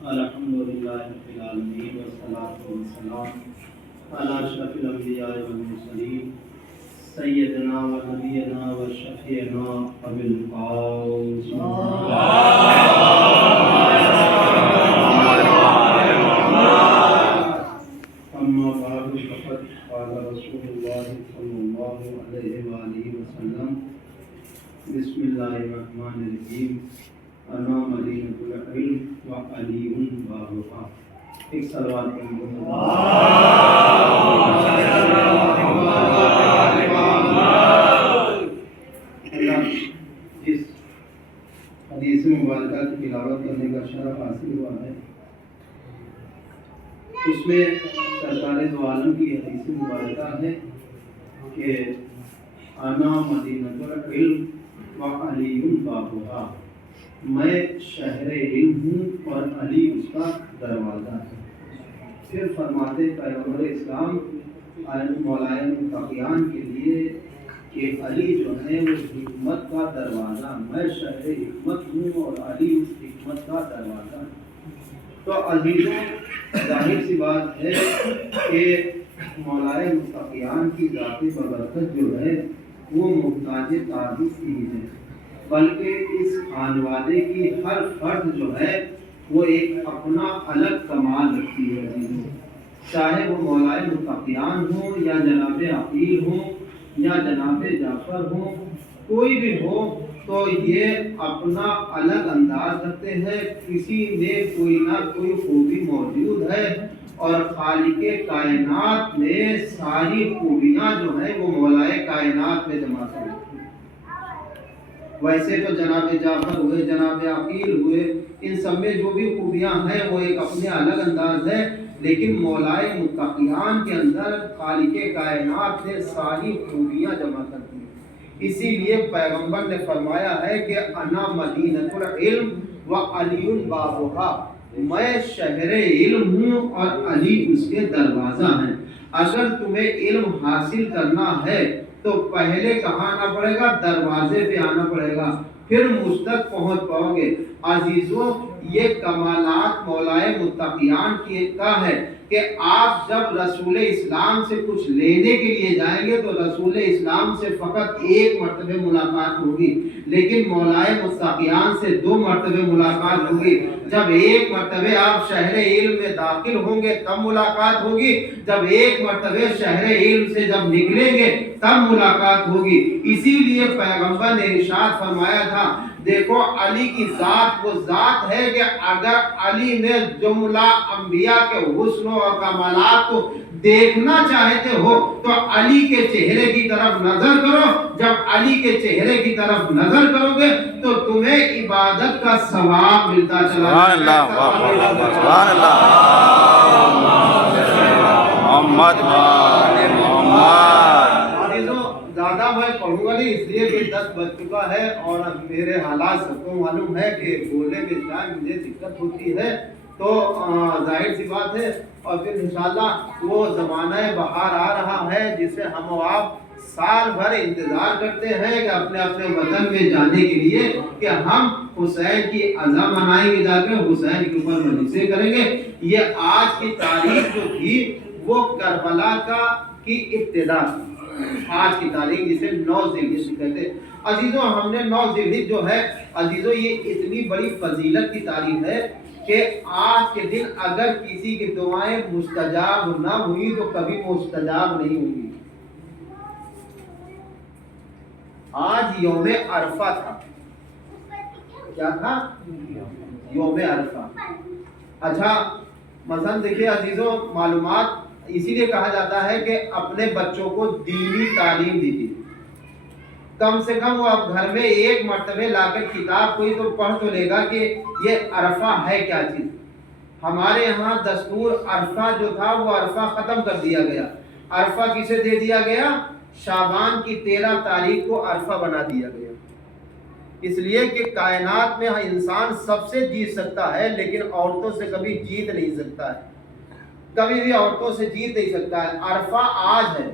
الحمدللہ رب العالمین والصلاة والسلام علی اشرف الانبیاء والمرسلین سیدنا و نبینا و شفیعنا ابی القاسم اما بعد فقد قال رسول اللہ صلی اللہ علیہ وآلہ وسلم بسم اللہ الرحمن الرحیم انا مدینۃ العلم و علی بابها. ایک صلوات اس حدیث مبارکہ کی تلاوت کرنے کا شرف حاصل ہوا ہے. اس میں سرکار دو عالم کی حدیث مبارکہ ہے کہ انا مدینۃ العلم و علی بابها، میں شہر علم ہوں اور علی اس کا دروازہ ہے. پھر فرماتے پیغمبر اسلام مولائے متقیان کے لیے کہ علی جو ہے وہ حکمت کا دروازہ، میں شہر حکمت ہوں اور علی اس حکمت کا دروازہ. تو عزیزوں، ظاہر سی بات ہے کہ مولائے متقیان کی ذاتی ببرکت جو ہے وہ محتاج تعریف ہی ہے، بلکہ اس خانوادے کی ہر فرد جو ہے وہ ایک اپنا الگ کمال رکھتی ہے. چاہے وہ مولائے متقیان ہوں یا جناب عقیل ہوں یا جناب جعفر ہوں، کوئی بھی ہو تو یہ اپنا الگ انداز رکھتے ہیں. کسی میں کوئی نہ کوئی خوبی موجود ہے اور خالق کائنات نے ساری خوبیاں جو ہیں وہ مولائے کائنات میں جمع کر دی. ویسے تو جناب جعفر ہوئے، جناب عقیل ہوئے، ان سب میں جو بھی خوبیاں ہیں وہ ایک اپنے الگ انداز ہے، لیکن مولائے متقیان کے اندر خالق کائنات نے ساری خوبیاں جمع کر دی. اسی لیے پیغمبر نے فرمایا ہے کہ انا مدینۃ العلم و علی بابها، میں شہر علم ہوں اور علی اس کے دروازہ ہیں. اگر تمہیں علم حاصل کرنا ہے تو پہلے کہاں آنا پڑے گا؟ دروازے پہ آنا پڑے گا، پھر مجھ تک پہنچ پاؤ گے. عزیزوں، یہ کمالات مولائے متقیان کی کا ہے کہ آپ جب رسول اسلام سے کچھ لینے کے لیے جائیں گے تو رسول اسلام سے فقط ایک مرتبہ ملاقات ہوگی، لیکن مولائے متقیان سے 2 مرتبہ ملاقات ہوگی. جب ایک مرتبہ آپ شہر علم میں داخل ہوں گے تب ملاقات ہوگی، جب ایک مرتبہ شہر علم سے جب نکلیں گے تب ملاقات ہوگی. اسی لیے پیغمبر نے ارشاد فرمایا تھا، دیکھو علی کی ذات وہ ذات ہے کہ اگر علی نے جملہ انبیاء کے حسن اور کمالات کو دیکھنا چاہتے ہو تو علی کے چہرے کی طرف نظر کرو. جب علی کے چہرے کی طرف نظر کرو گے تو تمہیں عبادت کا ثواب ملتا چلا جائے گا. سبحان اللہ، محمد زیادہ میں پڑھوں گا نہیں، اس لیے کہ 10 بج چکا ہے اور میرے حالات سب کو معلوم ہے کہ بولنے میں شاید مجھے دقت ہوتی ہے، تو ظاہر سی بات ہے. اور پھر انشاءاللہ وہ زمانہ بہار آ رہا ہے جسے ہم و آپ سال بھر انتظار کرتے ہیں کہ اپنے اپنے وطن میں جانے کے لیے کہ ہم حسین کی عزا منائیں گے، جا کے حسین کے اوپر مجلسیں کریں گے. یہ آج کی تاریخ جو تھی وہ کربلا کی ابتدا تھی. آج کی تاریخ جسے 9 ذی الحجہ کہتے ہیں. عزیزوں، ہم نے 9 ذی الحجہ جو ہے عزیزوں یہ اتنی بڑی فضیلت کی تاریخ ہے کہ آج کے دن اگر کسی کی دعائیں مستجاب نہ ہوئی تو کبھی مستجاب نہیں ہوگی. آج یوم عرفہ تھا. کیا تھا؟ یوم عرفہ. اچھا مثلا دیکھیے عزیزوں، معلومات اسی لیے کہا جاتا ہے کہ اپنے بچوں کو دینی تعلیم دیجیے. کم سے کم وہ اب گھر میں ایک مرتبہ لا کر کتاب کوئی تو پڑھ تو لے گا کہ یہ عرفہ ہے کیا چیز. ہمارے یہاں دستور عرفہ جو تھا وہ عرفہ ختم کر دیا گیا. عرفہ کسے دے دیا گیا؟ شعبان کی 13 تاریخ کو عرفہ بنا دیا گیا. اس لیے کہ کائنات میں انسان سب سے جیت سکتا ہے لیکن عورتوں سے کبھی جیت نہیں سکتا ہے، کبھی بھی عورتوں سے جیت نہیں سکتا ہے. عرفہ آج ہے.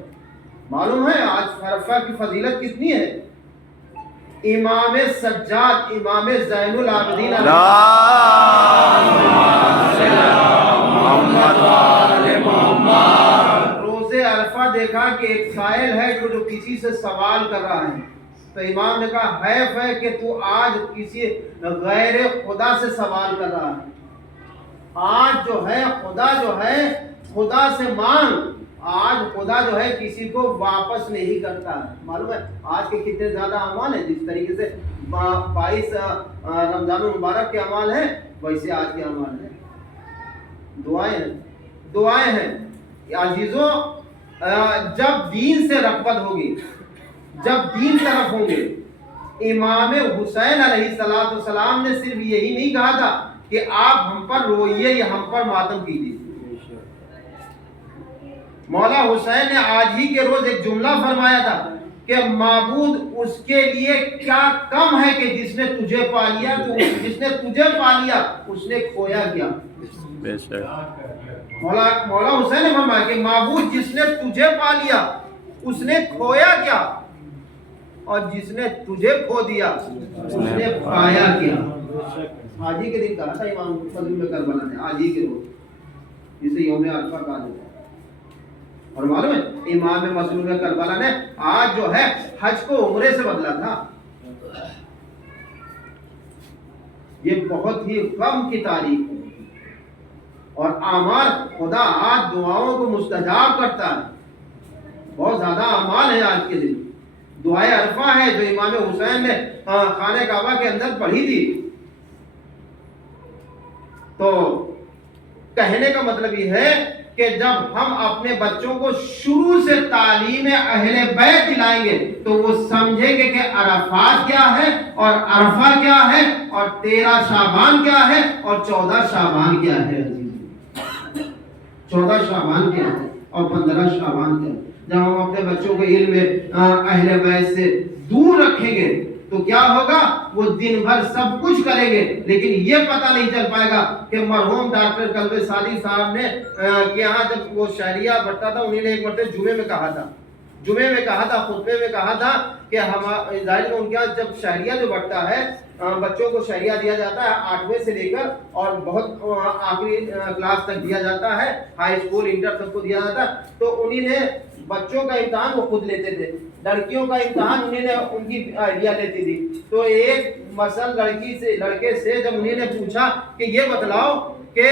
معلوم ہے آج عرفہ کی فضیلت کتنی ہے؟ امام سجاد، امام زین العابدین کہ جو کسی سے سوال کر رہا ہے. تو امام نے کہا حیف ہے کہ تو آج کسی غیر خدا سے سوال کر رہا ہے. آج جو ہے خدا سے مانگ. آج خدا جو ہے کسی کو واپس نہیں کرتا ہے. معلوم ہے آج کے کتنے زیادہ اعمال ہیں. جس طریقے سے 22 رمضان المبارک کے اعمال ہیں ویسے آج کے اعمال ہیں. دعائیں ہیں. عزیزوں جب دین سے رغبت ہوگی, جب دین طرف ہوں گے. امام حسین علیہ السلام نے صرف یہی نہیں کہا تھا کہ آپ ہم پر روئیے یا ہم پر ماتم کیجیے. مولا حسین نے آج ہی کے روز ایک جملہ فرمایا تھا کہ معبود اس کے لیے کیا کم ہے کہ جس نے تجھے پا لیا, تو جس نے تجھے پا لیا اس نے کھویا کیا. مولا حسین نے فرمایا کہ معبود جس نے تجھے پا لیا اس نے کھویا کیا, اور جس نے تجھے کھو دیا اس نے پایا کیا. آج ہی کے دن کہا تھا امام مظلوم کربلا نے, آج ہی کے روز, جسے یوم عرفہ کہا جاتا ہے. اور معلوم ہے امام مظلوم کربلا نے آج جو ہے حج کو عمرے سے بدلا تھا. یہ بہت ہی غم کی تاریخ ہے. اور اعمال خدا آج دعاؤں کو مستجاب کرتا ہے. بہت زیادہ اعمال ہیں آج کے دن. دعائے عرفہ ہے جو امام حسین نے خانہ کعبہ کے اندر پڑھی تھی. تو کہنے کا مطلب یہ ہے کہ جب ہم اپنے بچوں کو شروع سے تعلیم اہل بیت دلائیں گے تو وہ سمجھیں گے کہ عرفات کیا ہے اور عرفہ کیا ہے اور 13 شعبان کیا ہے اور 14 شعبان کیا ہے. 14 شعبان کیا ہے اور 15 شعبان کیا ہے. جب ہم اپنے بچوں کو علم اہل بیت سے دور رکھیں گے تو کیا ہوگا, وہ دن بھر سب کچھ کریں گے لیکن یہ پتہ نہیں چل پائے گا کہ مرحوم ڈاکٹر قلب سالی صاحب نے کہ یہاں جب وہ شہریہ بٹتا تھا انہوں نے ایک مرتبہ جمعے میں کہا تھا خطبے میں کہا تھا کہ ظاہر ان کے جب شہریہ جو بٹتا ہے بچوں کو شہریہ دیا جاتا ہے 8ویں سے لے کر اور بہت آخری کلاس تک دیا جاتا ہے, ہائی اسکول انٹر سب کو دیا جاتا ہے. تو انہی نے بچوں کا امتحان وہ خود لیتے تھے, لڑکیوں کا امتحان انہیں نے ان کی اہلیہ لیتی تھی. تو ایک مثلا لڑکے سے جب انہیں نے پوچھا کہ یہ بتلاؤ کہ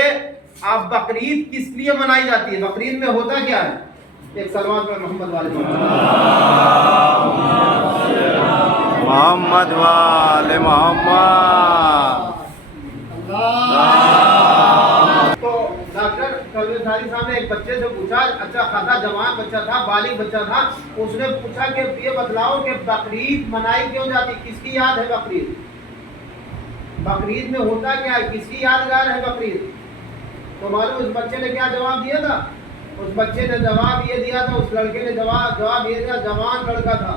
آپ بقرعید کس لیے منائی جاتی ہے, بقرعید میں ہوتا کیا ہے, ایک سلوات پر محمد والے محمد والے محمد. تو ڈاکٹر قلب سالی صاحب نے ایک بچے سے پوچھا, اچھا خاصا جوان بچہ تھا, بالغ بچہ تھا. اس نے پوچھا کہ یہ بتلاؤ کہ بقرعید منائی کیوں جاتی, کس کی یاد ہے بقرعید, بقرعید میں ہوتا کیا ہے, کس کی یادگار ہے بقرعید. تو معلوم اس بچے نے کیا جواب دیا تھا, اس بچے نے جواب یہ دیا تھا, اس لڑکے نے جواب یہ دیا, جوان لڑکا تھا,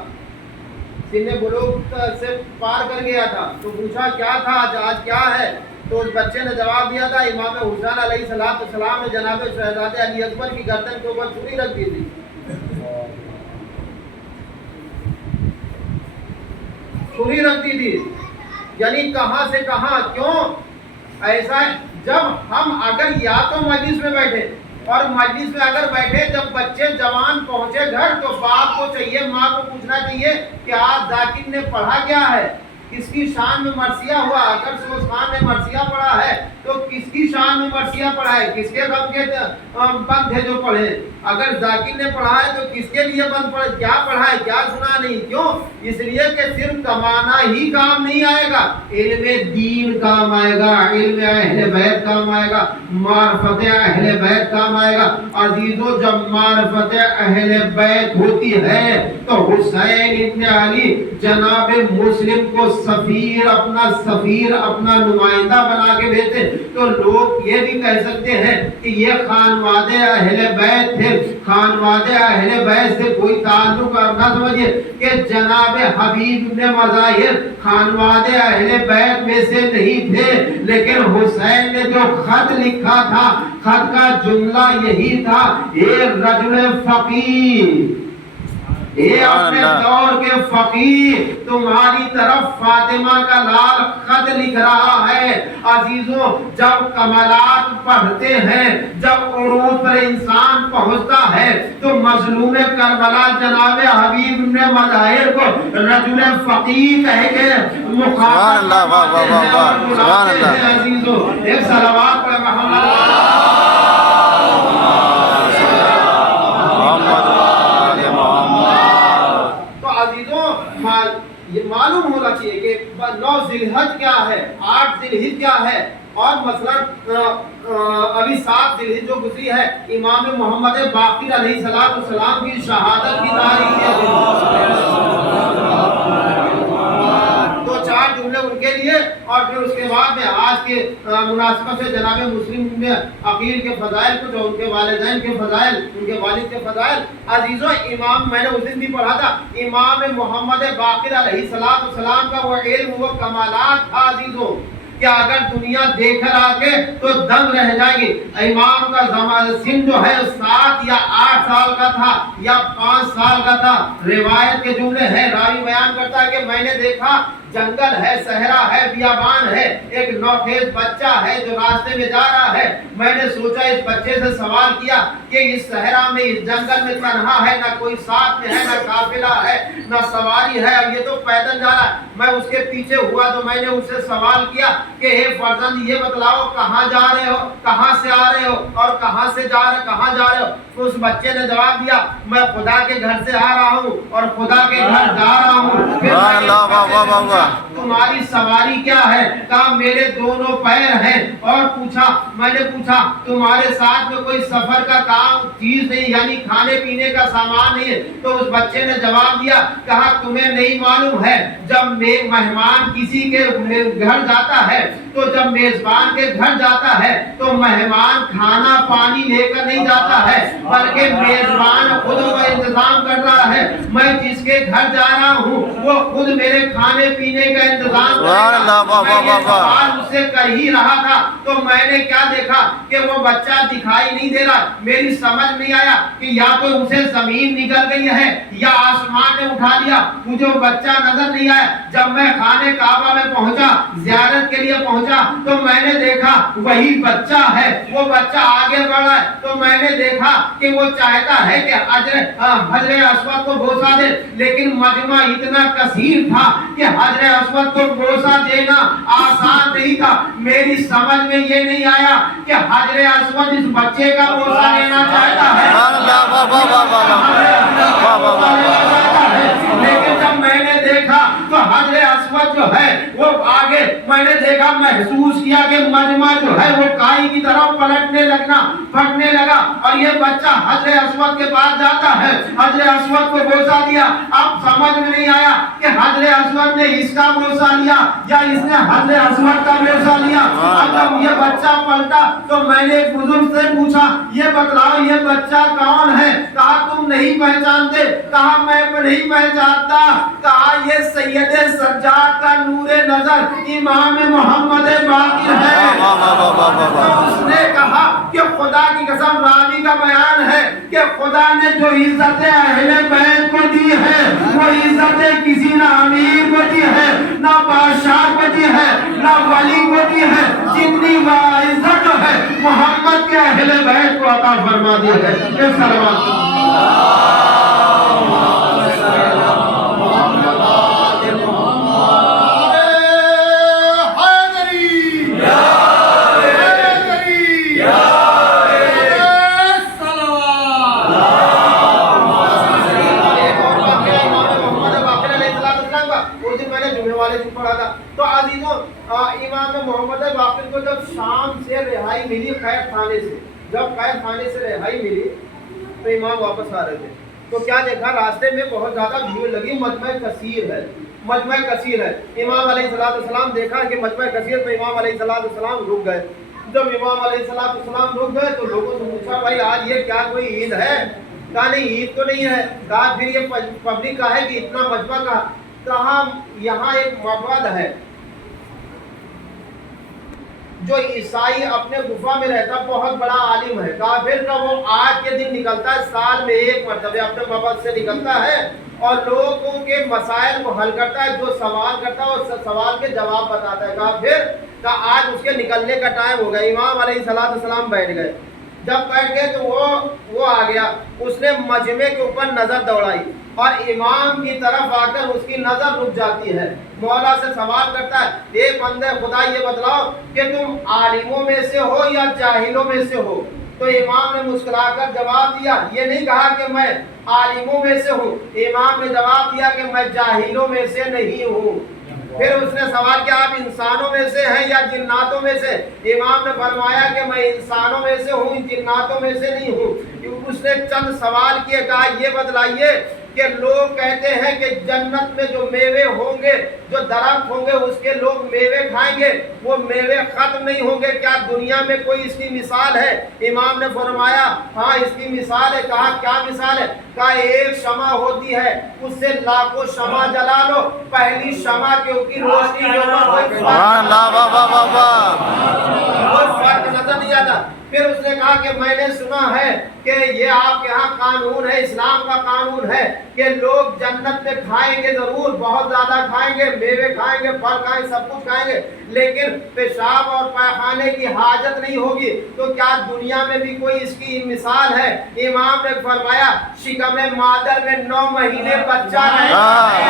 سن بلوغ سے پار کر گیا تھا. تو پوچھا کیا تھا آج کیا ہے, تو اس بچے نے جواب دیا تھا امام حسین علیہ السلام نے جناب شہزادے علی اکبر کی گردن کے اوپر چھری رکھ دی تھی. چھری رکھ دی تھی یعنی کہاں سے کہاں, کیوں ایسا ہے. جب ہم اگر یا تو مجلس میں بیٹھے اور مجلس میں اگر بیٹھے جب بچے جوان پہنچے گھر تو باپ کو چاہیے, ماں کو پوچھنا چاہیے کہ آج ذاکر نے پڑھا کیا ہے, کس کی شان میں مرثیہ ہوا. اگر سروس خان نے مرثیہ پڑھا ہے تو کس کی شان میں مرثیہ پڑھا ہے, کس کے غم کے بند تھے جو پڑھے. اگر ذاکر نے پڑھا ہے تو کس کے لیے بند پڑھے, کیا پڑھا ہے کیا سنا نہیں. کیوں, اس لیے کہ صرف کمانا ہی کام نہیں آئے گا, علم دین کام آئے گا, علم اہل بیت کام آئے گا, معرفت اہل بیت کام آئے گا. عزیزو جب معرفت اہل بیت ہوتی ہے تو حسین ابن علی جناب مسلم کو سفیر اپنا نمائندہ بنا کے بھیجتے. تو لوگ یہ بھی کہہ سکتے ہیں کہ یہ خانوادے اہل بیت تھے. خانوادے اہل بیت سے کوئی تعلق نہ سمجھیے کہ جناب حبیب ابن مظاہر خانوادے اہل بیت میں سے نہیں تھے, لیکن حسین نے جو خط لکھا تھا خط کا جملہ یہی تھا, اے رجل فقیر یہ اپنے دور کے فقیر تمہاری طرف فاطمہ کا لال خط لکھ رہا ہے۔ عزیزوں، جب کمالات پڑھتے ہیں، جب عروج پر انسان پہنچتا ہے تو مظلوم کربلا جناب حبیب ابن مظاہر کو رجل فقیر کہہ کے مخاطب کرتے ہیں۔ عزیزوں، ایک صلوات پڑھ یہ معلوم ہونا چاہیے کہ 9 ذی الحج کیا ہے، 8 ذی الحج کیا ہے، اور مثلا ابھی 7 ذی الحج جو گزری ہے امام محمد باقر علیہ السلام کی شہادت کی تاریخ ہے۔ دو چار جملے ان کے لیے، اور پھر اس کے بعد میں آج کے مناسبت سے جناب مسلم میں عقیل کے فضائل کو، جو ان کے والدین کے فضائل، ان کے والد کے فضائل۔ عزیزوں، امام، میں نے اس دن بھی پڑھا تھا، امام محمد باقر علیہ السلام کا وہ علم، وہ کمالات تھا عزیزوں، کہ اگر دنیا دیکھ کر آگے تو دنگ رہ جائے گی۔ امام کا سن جو ہے 7 یا 8 سال کا تھا یا 5 سال کا تھا۔ روایت کے جملے ہیں، راوی بیان کرتا ہے کہ میں نے دیکھا جنگل ہے، صحرا ہے، بیابان ہے، ایک نوخیز بچہ ہے جو راستے میں جا رہا ہے۔ میں نے سوچا، اس بچے سے سوال کیا کہ اس صحرا میں، اس جنگل میں تنہا ہے، نہ کوئی ساتھ میں ہے، نہ قافلہ ہے، نہ سواری ہے، اب یہ تو پیدل جا رہا ہے۔ میں اس کے پیچھے ہوا تو میں نے اس سے سوال کیا کہ اے فرزند، یہ بتلاؤ کہاں جا رہے ہو، کہاں سے آ رہے ہو، اور کہاں جا رہے ہو؟ اس بچے نے جواب دیا، میں خدا کے گھر سے آ رہا ہوں اور خدا کے گھر جا رہا ہوں۔ تمہاری سواری کیا ہے؟ کہا میرے دونوں پیر ہیں۔ اور میں نے پوچھا تمہارے ساتھ میں کوئی سفر کا کام چیز نہیں، یعنی کھانے پینے کا سامان نہیں ہے؟ تو اس بچے نے جواب دیا، کہا تمہیں نہیں معلوم ہے، جب مہمان کسی کے گھر جاتا ہے، تو جب میزبان کے گھر جاتا ہے تو مہمان کھانا پانی لے کر نہیں جاتا ہے، بلکہ میزبان خود کا انتظام کر رہا ہے۔ میں جس کے گھر جا رہا ہوں وہ خود میرے کھانے پینے کا انتظام کرے گا۔ میں یہ سوال اس سے کر ہی رہا تھا تو میں نے کیا دیکھا کہ وہ بچہ دکھائی نہیں دے رہا۔ میری سمجھ نہیں آیا کہ یا تو اسے زمین نکل گئی ہے یا آسمان نے اٹھا لیا، مجھے وہ بچہ نظر نہیں آیا۔ جب میں خانے کعبہ میں پہنچا، زیارت کے لیے پہنچا، تو میں نے دیکھا وہی بچہ ہے۔ وہ بچہ آگے بڑھ رہا ہے تو میں نے دیکھا کہ وہ چاہتا ہے کہ حجر اسود کو بوسہ دے، لیکن مجمع اتنا کثیر تھا کہ حجر اسود کو بوسہ دینا آسان نہیں تھا۔ میری سمجھ میں یہ نہیں آیا کہ حجر اسود اس بچے کا بوسہ لینا چاہتا ہے، لیکن جب میں نے دیکھا تو حجر اسود جو ہے وہ آگے، میں نے دیکھا، محسوس کیا کہ مجمع جو ہے وہ کائی کی طرف پھٹنے لگا، اور یہ بچہ حجر اسود کے پاس جاتا ہے، حجر اسود کو بوسہ دیا۔ اب سمجھ میں نہیں آیا کہ حجر اسود نے اس کا بوسہ لیا یا اس نے حجر اسود کا بوسہ لیا۔ اب جب یہ بچہ پلٹا تو میں نے ایک بزرگ سے پوچھا، یہ بتلاؤ یہ بچہ کون ہے؟ کہا تم نہیں پہچانتے؟ کہا میں نہیں پہچانتا۔ کہا یہ سید سجاد کا نور نظر امام محمد باقر ہے۔ اس نے کہا کہ خدا کی قسم، راوی کا بیان ہے کہ خدا نے جو عزت اہل بیت کو دی ہے وہ عزت کسی نہ امیر کو دی ہے، نہ بادشاہ کو دی ہے، نہ ولی کو دی ہے، جتنی عزت ہے محمد کے اہل بیت کو عطا فرما دی ہے۔ ایک سلوات تو عزیزوں، امام محمد باقر کو جب شام سے رہائی ملی، قید خانے سے، جب قید خانے سے رہائی ملی تو امام واپس آ رہے تھے، تو کیا دیکھا راستے میں بہت زیادہ بھیڑ لگی، مجمع کثیر ہے، مجمع کثیر ہے۔ امام علیہ السلام دیکھا کہ مجمع کثیر، تو امام علیہ السلام رک گئے۔ جب امام علیہ السلام رک گئے تو لوگوں سے پوچھا، بھائی آج یہ کیا کوئی عید ہے؟ کہا نہیں، عید تو نہیں ہے۔ کہا پھر یہ پبلک کا ہے کہ اتنا مجمع کا؟ کہا یہاں ایک مبعد ہے، جو عیسائی اپنے گفا میں رہتا بہت بڑا عالم ہے، کافر کا وہ آج کے دن نکلتا ہے، سال میں ایک مرتبہ اپنے مبعد سے نکلتا ہے، اور لوگوں کے مسائل کو حل کرتا ہے. جو سوال کرتا ہے اس سوال کے جواب بتاتا ہے. کہا پھر کہا آج اس کے نکلنے کا ٹائم ہو گیا. امام علیہ السلام بیٹھ گئے. جب بیٹھ گئے تو وہ آ گیا. اس نے مجمع کے اوپر نظر دوڑائی اور امام کی طرف آ کر اس کی نظر رک جاتی ہے. مولا سے سوال کرتا ہے اے بندے خدا یہ بتلاؤ کہ تم عالموں میں سے ہو یا جاہلوں میں سے ہو. تو امام نے مسکرا کر جواب دیا, یہ نہیں کہا کہ میں عالموں میں سے ہوں. امام نے جواب دیا کہ میں جاہلوں میں سے نہیں ہوں. پھر اس نے سوال کیا آپ انسانوں میں سے ہیں یا جناتوں میں سے؟ امام نے فرمایا کہ میں انسانوں میں سے ہوں, جناتوں میں سے نہیں ہوں. اس نے چند سوال کیے, کہا یہ بتلائیے کہ لوگ کہتے ہیں کہ جنت میں جو میوے ہوں گے, جو درخت ہوں گے اس کے لوگ میوے کھائیں گے, وہ میوے ختم نہیں ہوں گے, کیا دنیا میں کوئی اس کی مثال ہے؟ امام نے فرمایا ہاں اس کی مثال ہے. کہا کیا مثال ہے؟ کہا ایک شمع ہوتی ہے, اس سے لاکھوں شمع جلا لو, پہلی شمع کی روشنی کے اوپر کوئی فرق نظر نہیں آتا. پھر اس نے کہا کہ میں نے سنا ہے کہ یہ آپ کے ہاں قانون ہے, اسلام کا قانون ہے کہ لوگ جنت میں کھائیں گے, ضرور بہت زیادہ کھائیں گے, میوے کھائیں گے, پھل کھائیں گے, سب کچھ کھائیں گے, لیکن پیشاب اور پاخانے کی حاجت نہیں ہوگی. تو کیا دنیا میں بھی کوئی اس کی مثال ہے؟ امام نے فرمایا شکم مادر میں 9 مہینے بچہ رہتا ہے,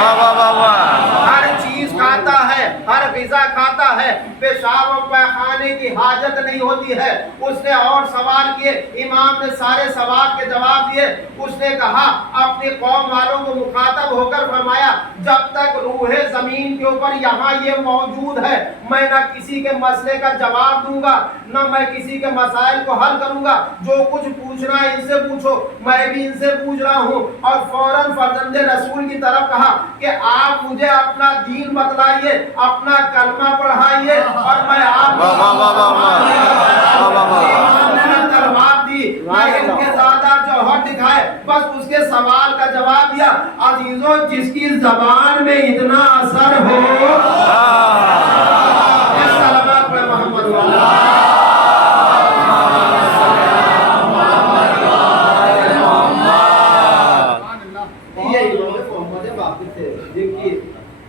ہر چیز کھاتا ہے, ہر غذا کھاتا ہے, پیشاب اور پاخانے کی حاجت نہیں ہوتی ہے. اس نے اور سوال کیے, امام نے سارے سوال کے جواب دیے. اس نے کہا اپنی قوم والوں کو مخاطب ہو کر فرمایا جب تک روح زمین کے اوپر یہاں یہ موجود ہے میں نہ کسی کے مسئلے کا جواب دوں گا, نہ میں کسی کے مسائل کو حل کروں گا. جو کچھ پوچھنا ہے ان سے پوچھو, میں بھی ان سے پوچھ رہا ہوں. اور فوراً فرزند رسول کی طرف کہا کہ آپ مجھے اپنا دین بتلائیے, اپنا کلمہ پڑھائیے اور میں آپ تلوار دی, میں ان کے زیادہ جوہر دکھائے, بس اس کے سوال کا جواب دیا. عزیزوں جس کی زبان میں اتنا اثر ہو, سلامات پر محمد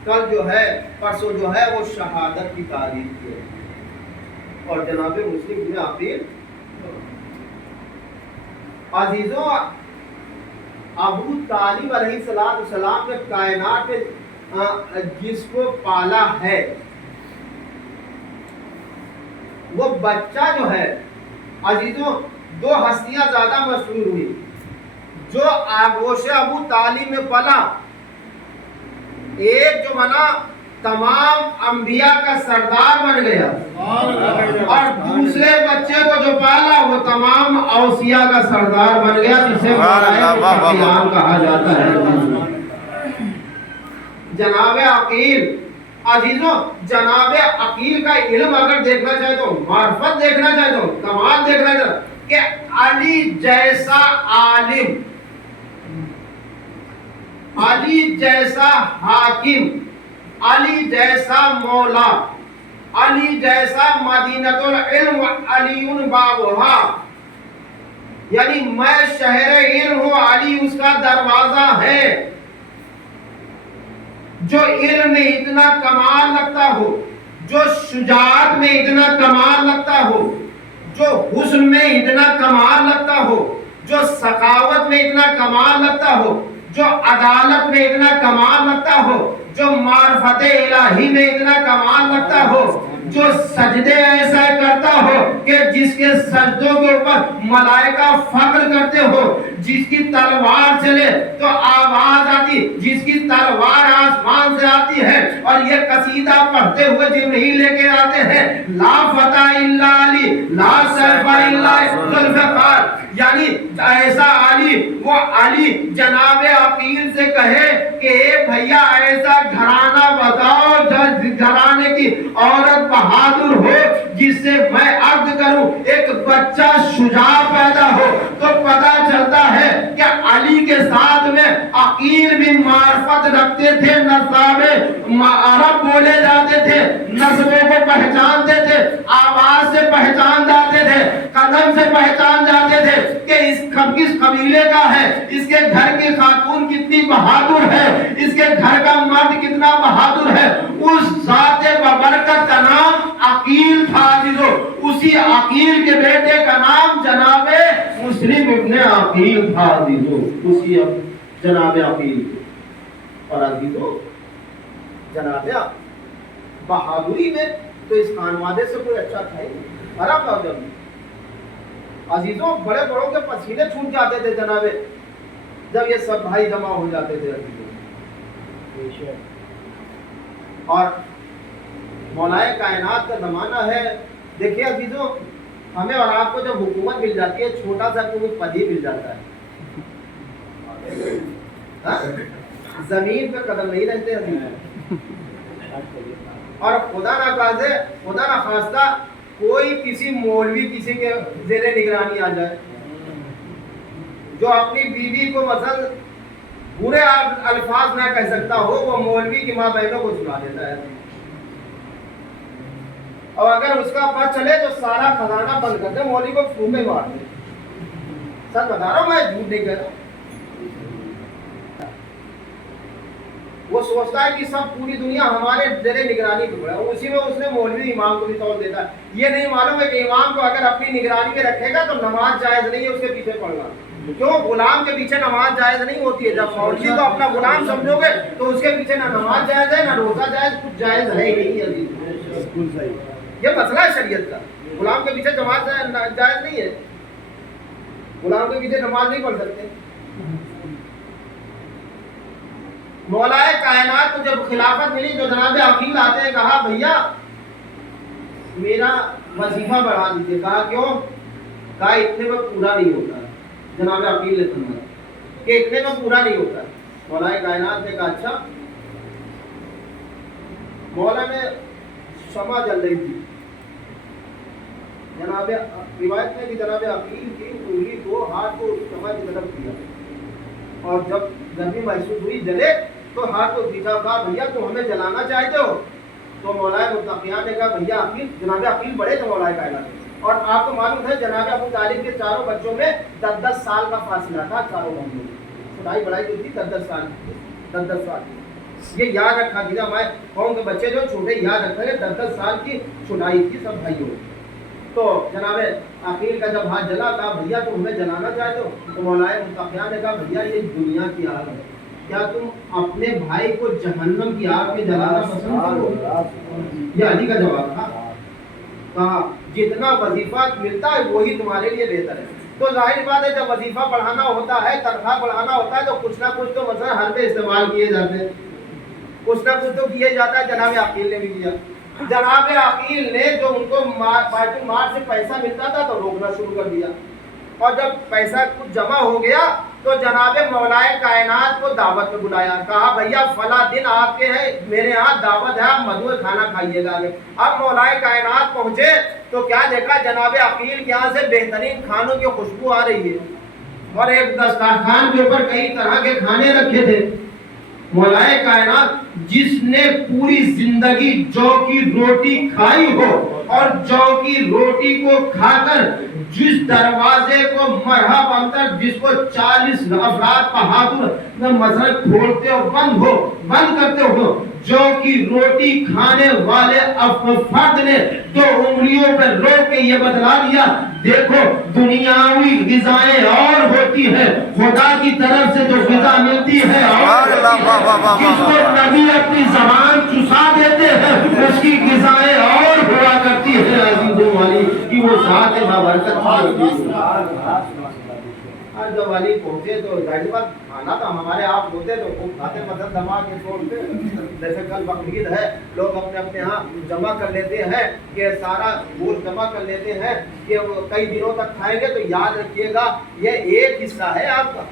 کل جو ہے پرسوں جو ہے وہ شہادت کی تاریخ کی ہے اور جناب مسلم بن عقیل. عزیزوں ابو طالب علیہ السلام نے کائنات میں جس کو پالا ہے وہ بچہ جو ہے, عزیزوں 2 ہستیاں زیادہ مشہور ہوئی جو آغوش ابو طالب میں پلا. ایک جو بنا تمام انبیاء کا سردار بن گیا اور دوسرے بچے کو جو پالا وہ تمام اوصیاء کا سردار بن گیا, جسے فقیان کہا جاتا ہے. جناب عقیل, عزیزوں جناب عقیل کا علم اگر دیکھنا چاہے تو, معرفت دیکھنا چاہے تو, کمال دیکھنا چاہے کہ علی جیسا عالم, علی جیسا حاکم, علی جیسا مولا, علی جیسا مدینۃ العلم علی بابھا, یعنی میں شہر علم ہوں, علی اس کا دروازہ ہے. جو علم میں اتنا کمال رکھتا ہو, جو شجاعت میں اتنا کمال رکھتا ہو, جو حسن میں اتنا کمال رکھتا ہو, جو سخاوت میں اتنا کمال رکھتا ہو, جو عدالت میں اتنا کمال رکھتا ہو, جو معرفت الہی میں اتنا کمال رکھتا ہو, جو سجدے ایسا کرتا ہو کہ جس کے سجدوں کے اوپر ملائکہ فخر کرتے ہو, جس کی تلوار چلے تو آواز آتی, جس کی تلوار آسمان سے آتی ہے اور یہ قصیدہ پڑھتے ہوئے جبریل لے کے آتے ہیں لا فتح الا علی لا سیف الا ذوالفقار, یعنی ایسا علی, وہ علی جناب عقیل سے کہے کہ اے بھیا ایسا گھرانہ بتاؤ جو گھرانے کی عورت بہادر ہو جس سے میں عرض کروں ایک بچہ شجاع پیدا ہو. تو پتہ چلتا ہے کہ علی کے ساتھ میں عقیل بھی معرفت رکھتے تھے, نصاب عرب بولے جاتے تھے, نسبوں کو پہچانتے تھے, آواز سے پہچان جاتے تھے, قدم سے پہچان جاتے تھے. ہے کہ اس کس قبیلے کا ہے، اس کے گھر کی خاتون کتنی بہادر ہے، اس کے گھر کا مرد کتنا بہادر ہے، اس ذات ببرکت کا نام عقیل تھا عزیزو۔ اسی عقیل کے بیٹے کا نام جناب مسلم ابن عقیل تھا عزیزو، اسی جناب عقیل۔ اور عزیزو جناب بہادری میں تو اس خانوادے سے کوئی اچھا تھا ہی نہیں۔ حرام تھا عزیزوں، بڑے بڑوں کے پسینے چھوٹ جاتے تھے جناب جب یہ سب بھائی جمع ہو جاتے تھے عزیزوں۔ اور مولائے کائنات کا زمانہ ہے، دیکھیے عزیزوں، ہمیں اور آپ کو جب حکومت مل جاتی ہے چھوٹا سا کوئی پد ہی مل جاتا ہے، زمین پہ قدم نہیں رہتے عزیزوں۔ اور خدا نہ خواستہ کوئی کسی مولوی کسی کے زیر نگرانی آ جائے جو اپنی بیوی کو مثلا برے الفاظ نہ کہہ سکتا ہو، وہ مولوی کی ماں بہنوں کو سنا دیتا ہے، اور اگر اس کا پتہ چلے تو سارا خزانہ بند کر دے، مولوی کو پھونکے مار دے۔ سچ بتا رہا ہوں، میں جھوٹ نہیں کہہ رہا۔ وہ سوچتا ہے کہ سب پوری دنیا ہمارے زیر نگرانی پہ ہے، اسی میں اس نے مولوی امام کو بھی توڑ دیتا ہے۔ یہ نہیں معلوم ہے کہ امام کو اگر اپنی نگرانی میں رکھے گا تو نماز جائز نہیں ہے اس کے پیچھے پڑھنا۔ کیوں؟ غلام کے پیچھے نماز جائز نہیں ہوتی ہے۔ جب مولوی کو اپنا غلام سمجھو گے تو اس کے پیچھے نہ نماز جائز ہے، نہ روزہ جائز، کچھ جائز ہے ہی نہیں۔ یہ مسئلہ ہے شریعت کا۔ غلام کے پیچھے نماز جائز نہیں ہے، غلام کے پیچھے نماز نہیں پڑھ سکتے۔ مولائے کائنات کو جب خلافت ملی تو جناب عقیل آتے ہیں، کہا بھیا میرا وظیفہ بڑھا دیجیے۔ کہا کیوں؟ کہا اتنے میں پورا نہیں ہوتا۔ جناب عقیل نے فرمایا کہ اتنے میں پورا نہیں ہوتا۔ مولائے کائنات نے کہا اچھا۔ مولا نے شمع جل رہی تھی، جناب روایت میں کہ جناب عقیل کی انگلی کو ہاتھ کو شمع کی طرف کیا، اور جب گرمی محسوس ہوئی جلے تو ہاتھ کو کھینچا، کہا بھیا تم ہمیں جلانا چاہتے ہو؟ تو مولائے متقیان نے کہا بھیا عقیل، جناب عقیل بڑے تھے مولائے کائنات، اور آپ کو معلوم ہے جناب ابو طالب کے چاروں بچوں میں 10-10 سال کا فاصلہ تھا، چاروں بچوں میں چھوٹائی بڑائی جو تھی 10-10 سال، 10-10 سال۔ یہ یاد رکھا کہ ہمارے قوم کے بچے جو چھوٹے یاد رکھیں گے 10-10 سال کی چھوٹائی تھی سب بھائیوں۔ تو جناب عقیل کا جب ہاتھ جلا، کہا بھیا تم ہمیں جلانا چاہتے ہو؟ تو مولائے متقیان نے کہا بھیا یہ دنیا کی آگ ہے، کیا تم اپنے بھائی کو جہنم کی آگ میں جلانا پسند کرو؟ یہ علی کا جواب تھا۔ کہا جتنا وظیفہ ملتا ہے وہی تمہارے لیے بہتر ہے۔ تو ظاہر بات ہے جب وظیفہ بڑھانا ہوتا ہے، تنخواہ بڑھانا ہوتا ہے تو کچھ نہ کچھ تو مثلا ہر پہ استعمال کیے جاتے ہیں، کچھ نہ کچھ تو کیے جاتا ہے۔ جناب عقیل نے بھی کیا۔ جناب عقیل نے جو ان کو بیت المال سے پیسہ ملتا تھا تو روکنا شروع کر دیا، اور جب پیسہ کچھ جمع ہو گیا تو جناب مولائے کائنات کو دعوت میں بلایا، کہا بھیا فلاں دن آپ کے ہے میرے ہاں دعوت ہے، آپ مدعو کھانا کھائیے گا۔ اب مولائے کائنات پہنچے تو کیا دیکھا؟ جناب عقیل کے یہاں سے بہترین کھانوں کی خوشبو آ رہی ہے، اور ایک دسترخوان کے اوپر کئی طرح کے کھانے رکھے تھے۔ مولائے کائنات جس نے پوری زندگی جو کی روٹی کھائی ہو اور جو کی روٹی کو کھا کر جس دروازے کو مرحب انتر جس کو 40 افراد بہادر مثلا کھولتے ہو بند کرتے ہو، جو کی روٹی کھانے والے فرد نے 2 انگلیوں پر روک کے یہ بتلا دیا دیکھو دنیاوی غذائیں اور ہوتی ہے، خدا کی طرف سے جو غذا ملتی ہے اور جس کو نبی اپنی زبان چسا دیتے ہیں اس کی غذائیں اور ہوا کرتی ہے عزیزوں والی کہ وہ ذات بابرکت ہوتی ہے۔ اور جب والی پہنچے تو ظاہر بات کھانا تو ہمارے آپ ہوتے تو خوب کھاتے مدد دما کے چھوڑتے، جیسے کل بقرعید ہے لوگ اپنے اپنے ہاں جمع کر لیتے ہیں کہ سارا گوشت جمع کر لیتے ہیں کہ وہ کئی دنوں تک کھائیں گے، تو یاد رکھیے گا یہ ایک حصہ ہے آپ کا۔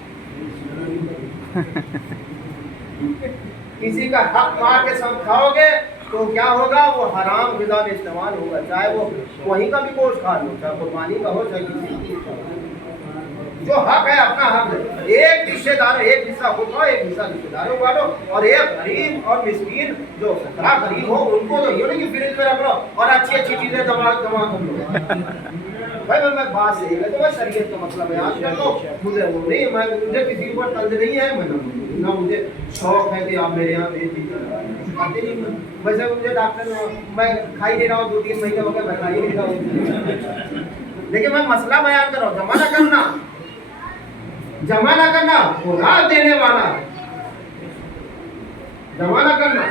کسی کا حق مار کے سب کھاؤ گے تو کیا ہوگا؟ وہ حرام غذا میں استعمال ہوگا، چاہے وہ وہیں کا بھی گوشت کھا لو، چاہے قربانی کا ہو چاہے کسی کی، جو حق ہے اپنا حق ہے۔ ایک رشتے دار ایک حصہ خود کھاؤ، ایک حصہ رشتے داروں کو دو، اور ایک غریب اور مسکین جو ذرا غریب ہو ان کو تو یہ نہیں کہ فریج میں رکھ لو اور اچھی اچھی چیزیں جمع کر لو۔ بھائی میں بات صحیح ہے تو میں شریعت کا مسئلہ بیان کر دو، مجھے وہ نہیں، مجھے کسی اوپر طنز نہیں ہے، میں نہ مجھے شوق ہے کہ آپ میرے یہاں آتے نہیں، ویسے مجھے ڈاکٹر میں کھا ہی نہیں رہا ہوں، 2-3 مہینے ہو گئے میں کھا ہی نہیں رہا ہوں، لیکن میں مسئلہ بیان کر رہا ہوں، جمع نہ کرنا خدا دینے والا، جمع نہ کرنا۔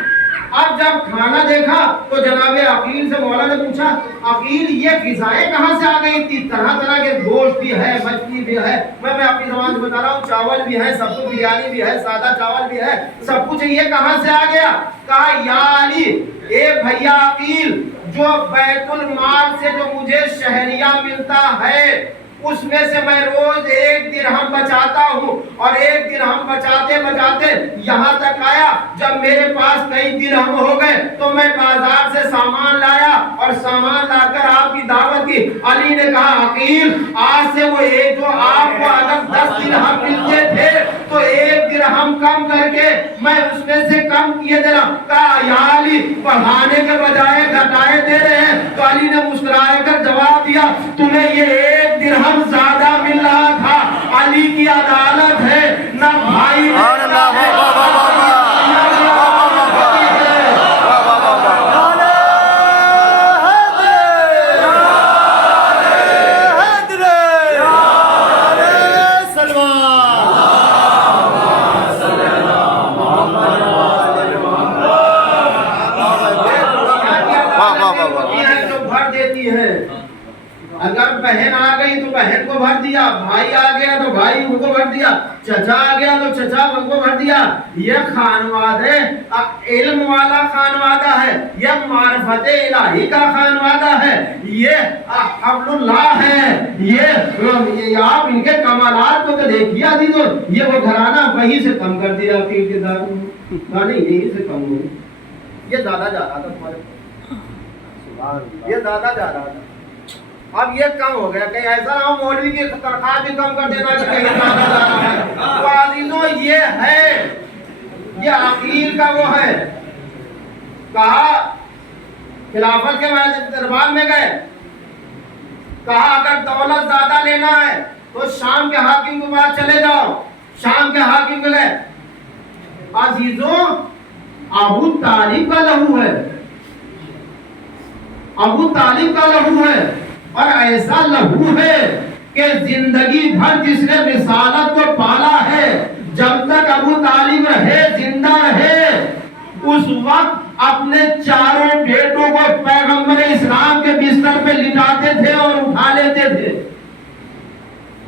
اب جب کھانا دیکھا تو جناب عقیل سے مولا نے پوچھا، عقیل یہ غذائیں کہاں سے آ گئی؟ اتنی طرح طرح کے گوشت بھی ہے، مچھلی بھی ہے، میں اپنی زبان سے بتا رہا ہوں، چاول بھی ہے، سب کچھ، بریانی بھی ہے، سادہ چاول بھی ہے، سب کچھ، یہ کہاں سے آ گیا؟ کہا یا علی، اے بھیا عقیل، جو بیت المال سے جو مجھے شہریہ ملتا ہے اس میں سے میں روز 1 درہم بچاتا ہوں، اور 1 درہم بچاتے بچاتے یہاں تک آیا جب میرے پاس کئی درہم ہو گئے تو میں بازار سے سامان لایا اور سامان لا کر آپ کی دعوت کی۔ علی نے کہا عقیل، آج سے وہ ایک جو آپ کو اگر 10 درہم ملتے تھے تو 1 درہم کم کر کے میں اس میں سے کم کیے دے رہا۔ کہا یا علی، بڑھانے کے بجائے گھٹائے دے رہے ہیں؟ تو علی نے مسکرائے کر جواب دیا، تمہیں یہ 1 درہم زیادہ مل رہا تھا، علی کی عدالت ہے، نہ بھائی جو بھر دیتی ہے، اگر بہن آ گئی تو بہن کو بھر دیا، بھائی آ گیا تو بھائی ان کو بھر دیا، چچا آ گیا تو چچا ان کو بھر دیا۔ یہ خانوادہ علم والا خانوادہ ہے، یہ معرفت الہی کا خانوادہ ہے، یہ حبل اللہ ہے، یہ آپ ان کے کمالات کو تو دیکھیے عزیزو، یہ وہ گھرانہ وہیں سے کم کر دیا عقیل کے دار نہیں، یہیں سے کم ہو، یہ زیادہ جا رہا تھا تمہارے، یہ زیادہ جا رہا تھا، اب یہ کم ہو گیا، کہیں ایسا نہ ہو مولوی کی تنخواہ بھی کم کر دینا کہ کہیں زیادہ جا رہا ہے۔ تو عزیزوں یہ ہے، یہ عقیل کا وہ ہے۔ کہا خلافت کے دربار میں گئے، کہا اگر دولت زیادہ لینا ہے تو شام کے حاکم کے پاس چلے جاؤ، شام کے حاکم کے گئے۔ عزیزوں ابو طالب کا لہو ہے، ابو طالب کا لہو ہے، اور ایسا لہو ہے کہ زندگی بھر جس نے رسالت کو پالا ہے، جب تک ابو طالب رہے، زندہ رہے، اس وقت اپنے چاروں بیٹوں کو پیغمبر اسلام کے بستر پہ لٹاتے تھے اور اٹھا لیتے تھے،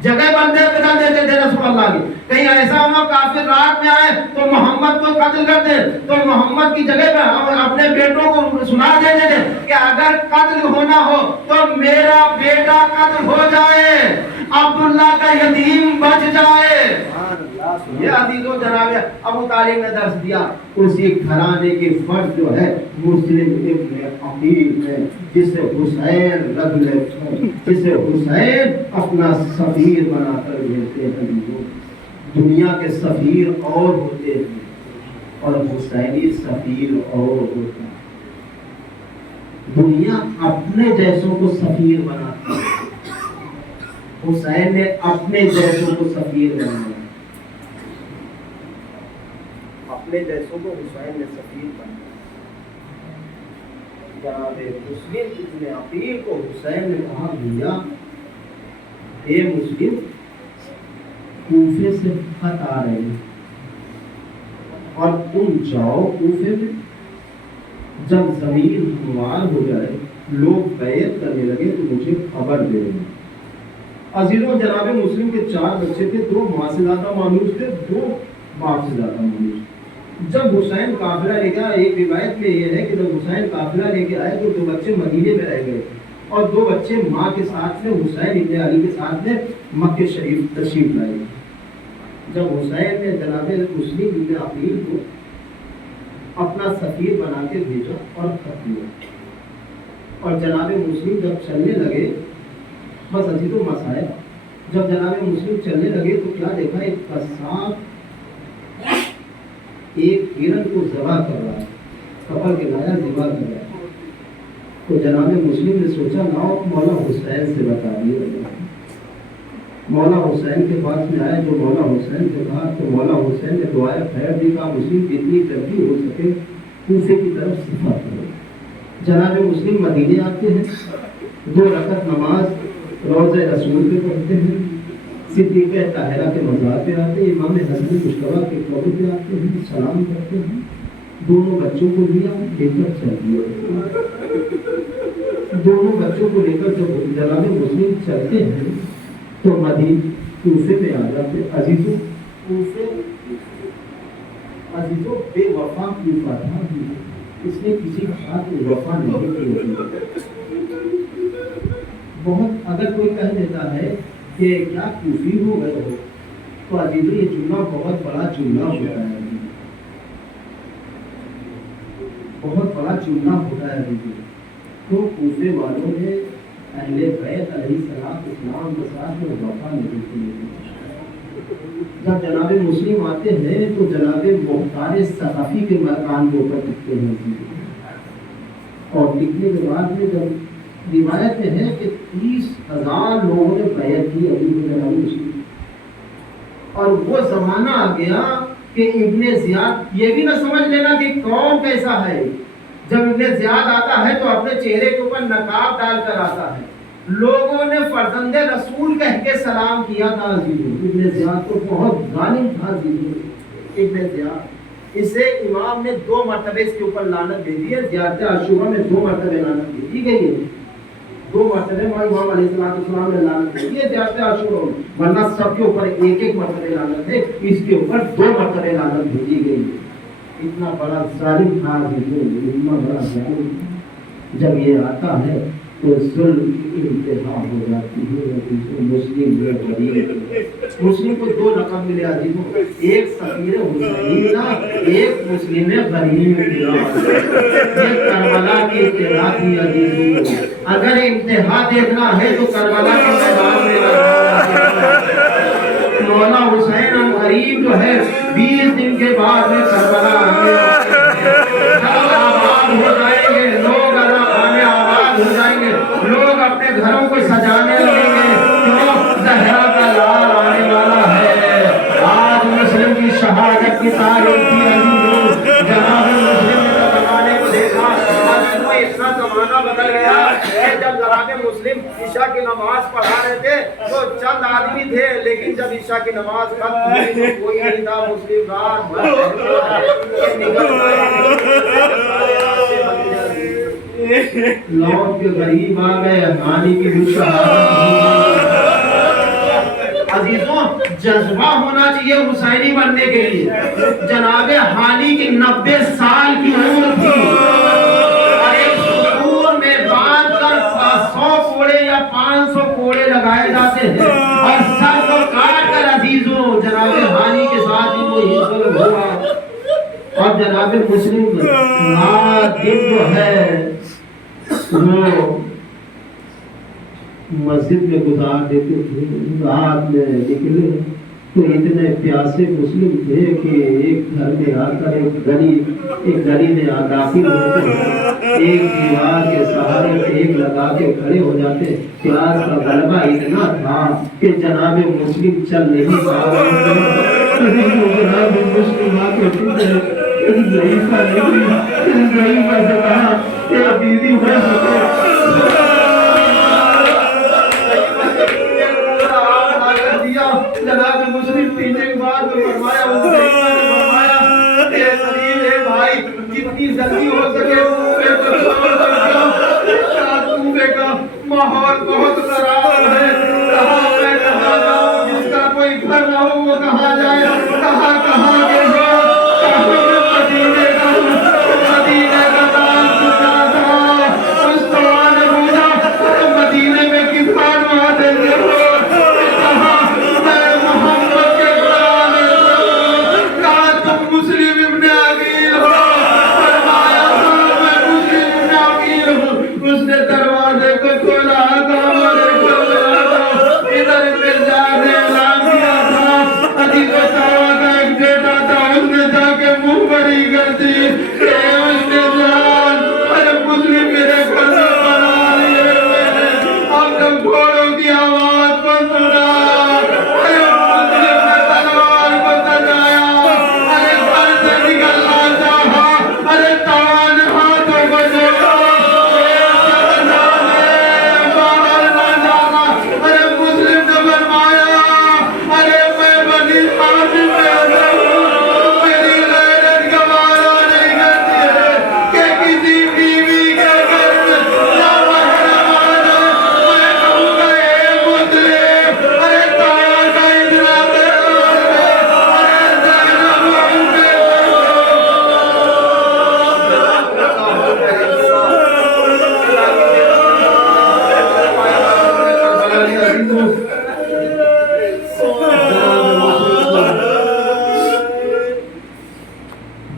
جگہ بندے بدل دیتے تھے رسول اللہ کی۔ کہیں ایسا ہوا کافر رات میں آئے تو محمد کو قتل کر دے تو محمد کی جگہ پہ اپنے بیٹوں کو سنا دیتے تھے کہ اگر قتل ہونا ہو تو میرا بیٹا قتل ہو جائے، عبداللہ کا یتیم بچ جائے۔ یہ عزیزو جناب ابو طالب نے درس دیا، اسی گھرانے کے فرد جو ہے مسلم ابن عقیل ہے، جسے حسین رضی اللہ، جسے حسین اپنا سفیر بنا کر بھیجتے ہیں۔ دنیا کے سفیر اور ہوتے ہیں اور حسینی سفیر اور ہوتا ہے۔ دنیا اپنے جیسوں کو سفیر بناتی ہے، حسین نے اپنے جیسوں کو سفیر بنایا، اپنے جیسوں کو حسین نے سفیر بنایا۔ جناب مسلم ابن عقیل کو حسین نے کہا بھیا اے مسلم، کوفے سے خط آ رہے ہیں اور تم جاؤ کوفے میں، جب زمین ہموار ہو جائے، لوگ بیعت کرنے لگے تو مجھے خبر دے دیں۔ عزیزوں جناب مسلم کے 4 بچے تھے، 2 ماں سے زیادہ مانوس تھے، 2 باپ سے زیادہ مانوس۔ جب حسین قافلہ لے گیا، ایک روایت میں یہ ہے کہ جب حسین قافلہ لے کے آئے تو 2 بچے مدینے میں رہ گئے اور 2 بچے ماں کے ساتھ میں حسین ابن علی کے ساتھ میں مکہ شریف تشریف لائے۔ جب حسین نے جناب مسلم ابن عقیل کو اپنا سفیر بنا کے بھیجا اور خط دیا، اور جناب مسلم جب چلنے لگے، بس عزیزو مسائل، جب جناب مسلم چلنے لگے تو کیا دیکھا، ایک قصاب ایک ہرن کو ذبح کر رہا ہے، کپڑ کے لایا ذبح کر رہا ہے، تو جناب مسلم نے سوچا لاؤ مولا حسین سے بتا دیا۔ مولا حسین کے پاس میں آیا، جو مولا حسین سے کہا تو مولا حسین نے دعائے خیر دی، کہا مسلم جتنی جلدی ہو سکے کوفے کی طرف سفر کرو۔ جناب مسلم مدینے آتے ہیں، 2 رکعت نماز روضہ رسول پہ پڑھتے ہیں، صدیقہ طاہرہ کے مزار پہ آتے ہیں، امام حسن مشتبہ کے قبر پہ آتے ہیں، سلام کرتے ہیں، دونوں بچوں کو لیا لے کر چل دیا۔ دونوں بچوں کو لے کر جب جناب مسلم چلتے ہیں تو مدینے کوفے میں آ جاتے۔ عزیزوں کوفے عزیزوں بے وفا کوفہ تھا، اس نے کسی کے ساتھ وفا نہیں کی۔ بہت اگر کوئی کہہ دیتا ہے کہ کیا کوفی ہو گئے ہو تو عزیزوں یہ جملہ بہت بڑا جملہ ہوتا ہے، بہت بڑا جملہ ہوتا ہے عزیزوں۔ تو کوفے والوں نے اہل بیت علیہ السلام اسلام کے ساتھ وفا نہیں کی۔ جب جناب مسلم آتے ہیں تو جناب مختار ثقفی کے مکان کے اوپر ٹکتے ہیں، اور ٹکنے کے بعد میں جب روایت میں ہے کہ 30,000 لوگوں نے بیعت کی علی جناب مسلم، اور وہ زمانہ آ گیا کہ ابن زیاد، یہ بھی نہ سمجھ لینا کہ کون کیسا ہے، جب ابن زیاد آتا ہے تو اپنے چہرے کے اوپر نقاب ڈال کر آتا ہے، لوگوں نے فرزند رسول کہہ کے سلام کیا تھا عزیزوں۔ ابن زیاد تو بہت ظالم تھا عزیزوں، ابن زیاد، اسے امام نے 2 مرتبہ اس کے اوپر لعنت دے دی ہے، زیادت عاشورہ میں 2 مرتبہ لعنت دی گئی ہے، 2 مرتبہ امام علیہ السلام نے لعنت دی ہے زیادت عاشورہ میں، ورنہ سب کے اوپر ایک ایک مرتبہ لعنت ہے، اس کے اوپر 2 مرتبہ لعنت بھیجی گئی ہے۔ اتنا بڑا ظالم تھا عزیزوں، اتنا بڑا ظالم۔ جب یہ آتا ہے تو ظلم کی انتہا ہو جاتی ہے۔ مسلم کو 2 لقب ملے عزیزوں، ایک سفیر حسین تھا، ایک مسلم غریب تھا۔ یہ کربلا کی ابتدا تھی عزیزوں۔ اگر انتہا دیکھنا ہے تو کربلا کے میدان میں مولا حسین غریب جو ہے 20 دن کے بعد میں کربلا آباد ہو جائیں گے، لوگ آباد ہو جائیں گے، لوگ اپنے گھروں کو سجانے لگیں گے، کیوں زہرا کا لال آنے والا ہے۔ آج مسلم کی شہادت کی تاریخ کی عزیزوں، جناب مسلم نے زمانے کو دیکھا، اتنا زمانہ بدل گیا کہ جب جناب مسلم عشاء کی نماز پڑھا رہے تھے تو چند آدمی تھے، لیکن جب عشاء کی نماز ختم ہوئی تو کوئی نہیں تھا۔ مسلم رات بھر لوٹ کے غریب آ گئے، ہانی کی بھی شہادت۔ عزیزوں جذبہ ہونا چاہیے حسینی بننے کے لیے۔ جناب ہانی کی 90 سال کی عمر تھی، اور ایک سطور میں باندھ کر 100 کوڑے یا 500 کوڑے لگائے جاتے ہیں، اور سر کو کاٹ کر عزیزوں جناب ہانی کے ساتھ ہی وہی ظلم ہوا۔ اور جناب مسلم رات دن جو ہے وہ مسجد میں گزار دیتے تھے، رات میں نکلے تو اتنے پیاسے مسلم تھے کہ ایک گھر میں آ کر ایک گلی میں داخل ہوتے، ایک دیوار کے سہارے پہ ایک لگا کے کھڑے ہو جاتے۔ پیاس کا غلبہ اتنا تھا کہ جناب مسلم چل نہیں پا رہے تھے۔ جناب مسلم آ کے جناب مسلم پینے کے بعد فرمایا بھائی جتنی جلدی ہو سکے ماحول بہت خراب ہے، کہاں میں کہاں جاؤں، جس کا کوئی گھر نہ ہو وہ کہاں جائے، کہاں کے مدینے کا دان چکا تھا، اس دوران روزہ مدینے میں کس بار وہاں دیں گے، مسلم ابن عقیل ہو، فرمایا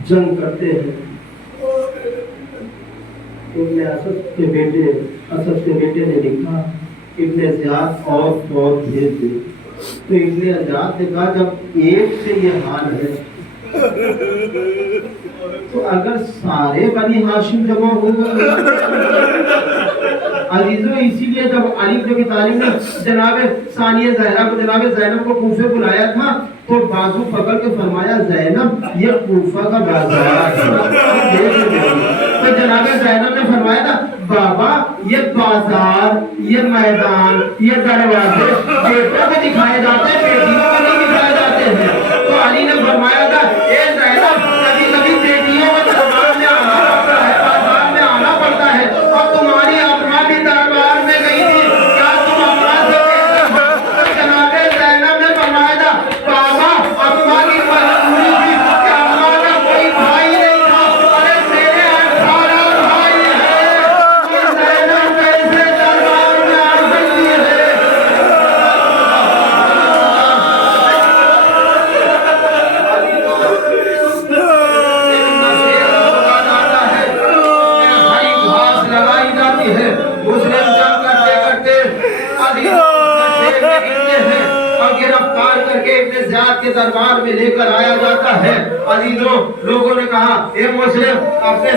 جنگ کرتے ہیں. ابن اسد کے بیٹے نے لکھا ابن زیاد اور فوج بھیج دے. تو ابن زیاد نے کہا جب ایک سے یہ حال ہے تو اگر سارے بنی ہاشم جمع ہو گئے عزیزوں، اسی لیے جب علی بن ابی طالب نے جناب ثانیہ زہرا کو جناب زینب کو کوفے بلایا تھا تو بازو پکڑ کے فرمایا زینب یہ کوفہ کا بازار ہے. تو جناب زینب نے فرمایا تھا بابا یہ بازار، یہ میدان، یہ دروازے بیٹوں کو دکھائے جاتے ہیں، بیٹیوں کو نہیں دکھائے جاتے ہیں. تو علی نے فرمایا تھا اے زینب کبھی کبھی بیٹیوں کو دربار میں آنا پڑتا ہے، بازار میں آنا پڑتا ہے. اور تمہاری اپنا بھی دربار میں گئی تھی، کیا تم اپنا سے کہتے ہو؟ تو جناب زینب نے فرمایا تھا بابا اپنا کی مجبوری تھی کہ اپنا کا کوئی بھائی نہیں تھا. ارے میرے 18 بھائی ہیں، یہ زینب کیسے دربار میں آ سکتی ہے؟ مسلم جنگ کرتے کرتے گرفتار کر کے ابن زیاد کے دربار میں لے کر آیا جاتا ہے. عزیزوں لوگوں نے کہا اے مسلم اپنے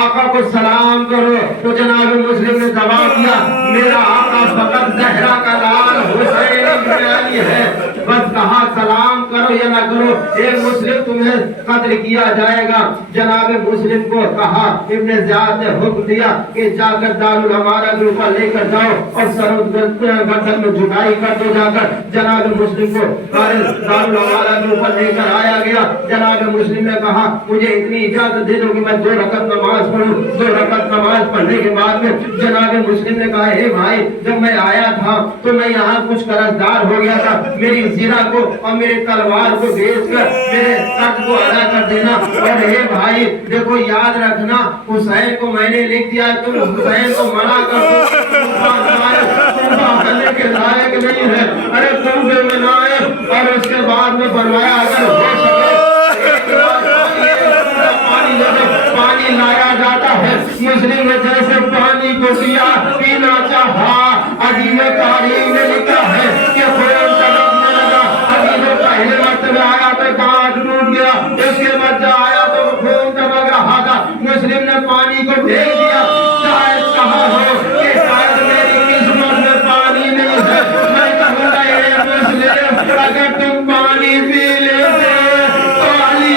آقا کو سلام کرو. تو جناب مسلم نے جواب دیا میرا آقا فقط زہرا کا لال حسین ابن علی ہے، بس کہا سلام کرو یا نہ کرو اے مسلم تمہیں قتل کیا جائے گا. جناب مسلم کو کہا ابن زیاد نے حکم دیا کہ جا کر دارالامارہ کے اوپر لے کر جاؤ اور سر گردن میں جھکائی کر دو. جا کر جناب مسلم کو دارالامارہ کے اوپر لے کر آیا گیا. جناب مسلم نے کہا مجھے اتنی اجازت دے دو کہ میں 2 رکعت نماز پڑھوں. 2 رکعت نماز پڑھنے کے بعد میں جناب مسلم نے کہا اے بھائی جب میں آیا تھا تو میں یہاں کچھ قرضدار ہو گیا تھا، میری زرہ کو اور میرے تلوار کو بیچ کر میرے قرض کو ادا کر دینا. اور اے بھائی دیکھو یاد رکھنا حسین کو میں نے لکھ دیا، تم حسین کو منع کر دو، کرنے کے لائق نہیں ہے. ارے تم میں نہ آئے. اور اس کے بعد میں فرمایا اگر ہو سکے پانی لایا جاتا ہے. مسلم نے جیسے پانی کو پیا پینا چاہا. عجیب تاریخ نے لکھا ہے کہ خون ٹپکنے لگا. عجیب پہلے مرتبہ آیا تو کانٹ ٹوٹ گیا، اس کے بعد آیا تو خون ٹپک رہا تھا. مسلم نے پانی کو پھینک دیا. شاید کہا ہو کہ شاید میری قسمت میں پانی نہیں ہے. میں کہوں گا اے مسلم اگر تم پانی پی لیتے تو علی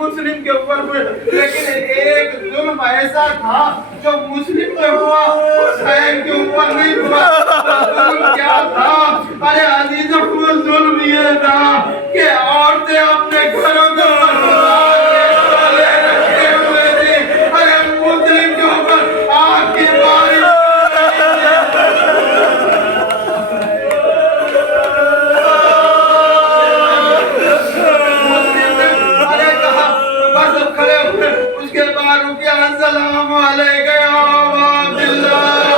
مسلم کے اوپر ہوئے، لیکن ایک ظلم ایسا تھا جو مسلم پہ ہوا حسین کے اوپر نہیں ہوا. ظلم کیا تھا؟ ارے عزیزوں وہ ظلم یہ تھا کہ عورتیں اپنے گھروں کے رکھے ہوئے تھے. ارے مسلم کے اوپر آگ کی بارش. اس کے بعد السلام علیکم یا عبد اللہ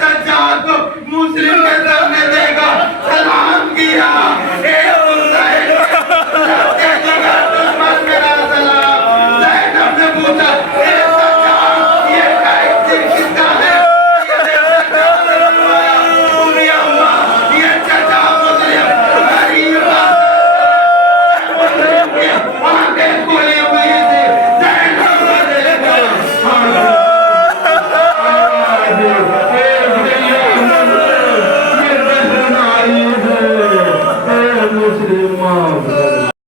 سجاد کو مسلم کے سامنے دیکھا، سلام کیا